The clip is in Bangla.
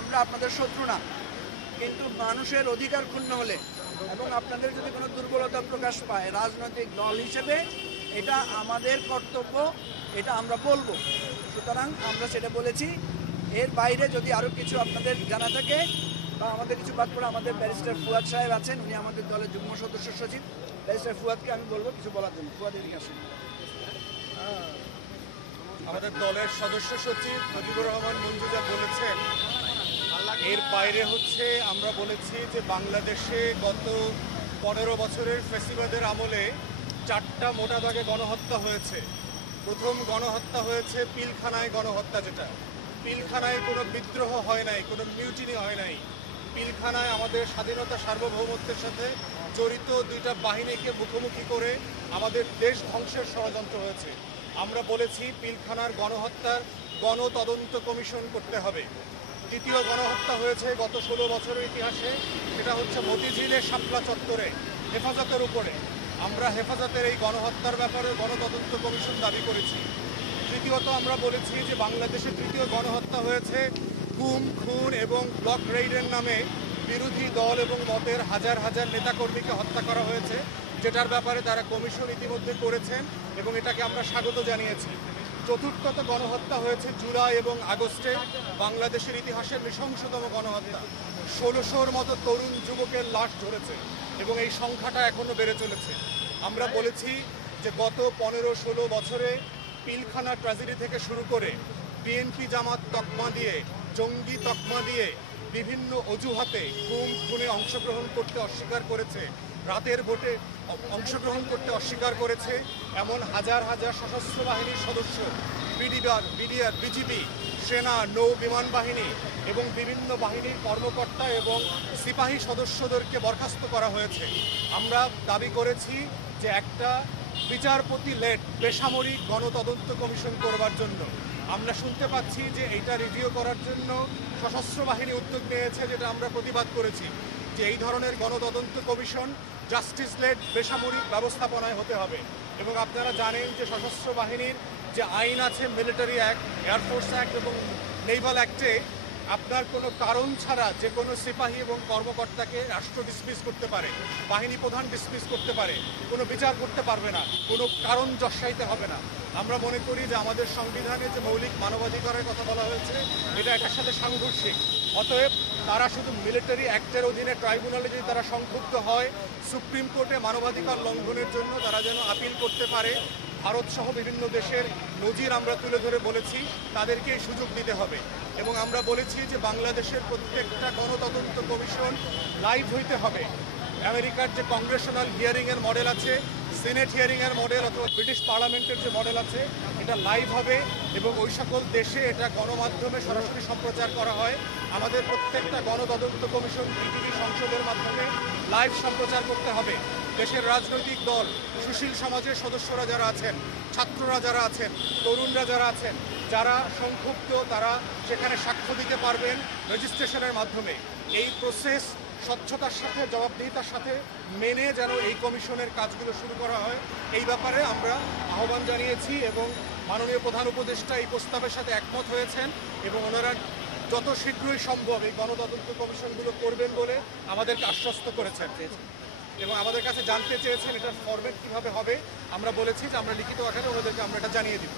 আমরা আপনাদের শত্রু না, কিন্তু মানুষের অধিকার ক্ষুণ্ণ হলে এবং আপনাদের যদি কোনো দুর্বলতা প্রকাশ পায় রাজনৈতিক দল হিসেবে এটা আমাদের কর্তব্য, এটা আমরা বলবো। সুতরাং আমরা সেটা বলেছি। এর বাইরে যদি আরও কিছু আপনাদের জানা থাকে বা আমাদের কিছু বাদ পড়ে, আমাদের ব্যারিস্টার ফুয়াদ সাহেব আছেন, উনি আমাদের দলের যুগ্ম সদস্য সচিব। ব্যারিস্টার ফুয়াদকে আমি বলবো কিছু বলার জন্য। ফুয়াদ এদিকে আসেন। আমাদের দলের সদস্য সচিব মুজিবুর রহমান মঞ্জু যা বলেছেন, এর বাইরে হচ্ছে আমরা বলেছি যে বাংলাদেশে গত 15 বছরের ফ্যাসিবাদের আমলে 4টা মোটা দাগে গণহত্যা হয়েছে। প্রথম গণহত্যা হয়েছে পিলখানায় গণহত্যা, যেটা পিলখানায় কোনো বিদ্রোহ হয় নাই, কোনো মিউটিনি হয় নাই। পিলখানায় আমাদের স্বাধীনতা সার্বভৌমত্বের সাথে জড়িত 2টা বাহিনীকে মুখোমুখি করে আমাদের দেশ ধ্বংসের ষড়যন্ত্র হয়েছে। আমরা বলেছি পিলখানার গণহত্যার গণতদন্ত কমিশন করতে হবে। দ্বিতীয় গণহত্যা হয়েছে গত 16 বছরের ইতিহাসে, সেটা হচ্ছে মতিঝিলের শাপলা চত্বরে হেফাজতের উপরে। আমরা হেফাজতের এই গণহত্যার ব্যাপারে গণতদন্ত কমিশন দাবি করেছি। তৃতীয়ত আমরা বলেছি যে বাংলাদেশে তৃতীয় গণহত্যা হয়েছে গুম, খুন এবং ব্লক রেইডের নামে বিরোধী দল এবং মতের হাজার হাজার নেতাকর্মীকে হত্যা করা হয়েছে, যেটার ব্যাপারে তারা কমিশন ইতিমধ্যে করেছেন এবং এটাকে আমরা স্বাগত জানিয়েছি। চতুর্থত গণহত্যা হয়েছে জুলাই এবং আগস্টে, বাংলাদেশের ইতিহাসের নৃশংসতম গণহত্যা। 1600-র মতো তরুণ যুবকের লাশ ঝরেছে এবং এই সংখ্যাটা এখনো বেড়ে চলেছে। আমরা বলেছি যে গত 15-16 বছরে পিলখানা ট্র্যাজেডি থেকে শুরু করে বিএনপি জামাত তকমা দিয়ে, জঙ্গি তকমা দিয়ে বিভিন্ন অজুহাতে গুম, খুনে অংশগ্রহণ করতে অস্বীকার করেছে, রাতের ভোটে অংশগ্রহণ করতে অস্বীকার করেছে এমন হাজার হাজার সশস্ত্র বাহিনীর সদস্য, বিডিআর, বিজিবি, সেনা, নৌ বিমান বাহিনী এবং বিভিন্ন বাহিনীর কর্মকর্তা এবং সিপাহী সদস্যদেরকে বরখাস্ত করা হয়েছে। আমরা দাবি করেছি যে একটা বিচারপতি লেড বেসামরিক গণতদন্ত কমিশন করবার জন্য। আমরা শুনতে পাচ্ছি যে এইটা রিভিউ করার জন্য সশস্ত্র বাহিনী উদ্যোগ নিয়েছে, যেটা আমরা প্রতিবাদ করেছি যে এই ধরনের গণতদন্ত কমিশন জাস্টিস লেড বেসামরিক ব্যবস্থাপনায় হতে হবে। এবং আপনারা জানেন যে সশস্ত্র বাহিনীর যে আইন আছে, মিলিটারি অ্যাক্ট, এয়ারফোর্স অ্যাক্ট এবং নেভাল অ্যাক্টে আপনার কোনো কারণ ছাড়া যে কোনো সিপাহী এবং কর্মকর্তাকে রাষ্ট্র ডিসমিস করতে পারে, বাহিনী প্রধান ডিসমিস করতে পারে, কোনো বিচার করতে পারবে না, কোনো কারণ দর্শাইতে হবে না। আমরা মনে করি যে আমাদের সংবিধানে যে মৌলিক মানবাধিকারের কথা বলা হয়েছে এটা এটার সাথে সাংঘর্ষিক। অতএব তারা শুধু মিলিটারি অ্যাক্টের অধীনে ট্রাইব্যুনালে যদি তারা সংক্ষুব্ধ হয়, সুপ্রিম কোর্টে মানবাধিকার লঙ্ঘনের জন্য তারা যেন আপিল করতে পারে। ভারত সহ বিভিন্ন দেশের নজির আমরা তুলে ধরে বলেছি তাদেরকে সুযোগ দিতে হবে। এবং আমরা বলেছি যে বাংলাদেশের প্রত্যেকটা গণতদন্ত কমিশন লাইভ হইতে হবে। আমেরিকার যে কংগ্রেশনাল হিয়ারিংয়ের মডেল আছে, সিনেট হিয়ারিংয়ের মডেল অথবা ব্রিটিশ পার্লামেন্টের যে মডেল আছে, এটা লাইভ হবে এবং ওই সকল দেশে এটা গণমাধ্যমে সরাসরি সম্প্রচার করা হয়। আমাদের প্রত্যেকটা গণতদন্ত কমিশন বিটিভি সংসদের মাধ্যমে লাইভ সম্প্রচার করতে হবে। দেশের রাজনৈতিক দল, সুশীল সমাজের সদস্যরা যারা আছেন, ছাত্ররা যারা আছেন, তরুণরা যারা আছেন, যারা সংক্ষুব্ধ তারা সেখানে সাক্ষ্য দিতে পারবেন রেজিস্ট্রেশনের মাধ্যমে। এই প্রসেস স্বচ্ছতার সাথে, জবাবদিহিতার সাথে মেনে যেন এই কমিশনের কাজগুলো শুরু করা হয়, এই ব্যাপারে আমরা আহ্বান জানিয়েছি এবং মাননীয় প্রধান উপদেষ্টা এই প্রস্তাবের সাথে একমত হয়েছেন এবং ওনারা যত শীঘ্রই সম্ভব এই গণতদন্ত কমিশনগুলো করবেন বলে আমাদেরকে আশ্বস্ত করেছেন এবং আমাদের কাছে জানতে চেয়েছেন এটার ফরম্যাট কীভাবে হবে। আমরা বলেছি যে আমরা লিখিত আকারে ওনাদেরকে আমরা এটা জানিয়ে দিব।